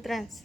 trans.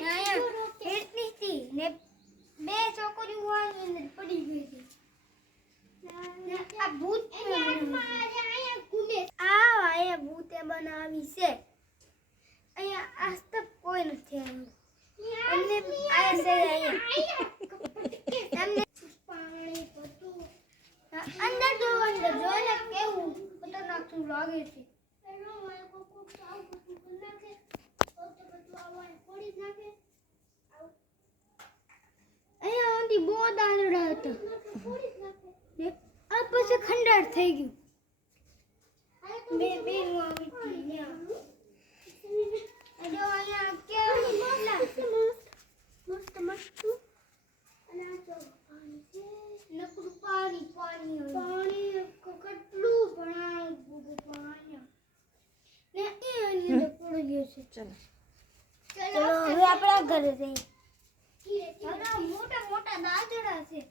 અહીંયા ઊંધી બહુ દાદડા હતા આ પછી ખંડાર થઈ ગયું. બે બે આવી અહીંયા ચલો. ચલો હવે આપણા ઘરે જઈએ. મોટા મોટા દાંતડા છે.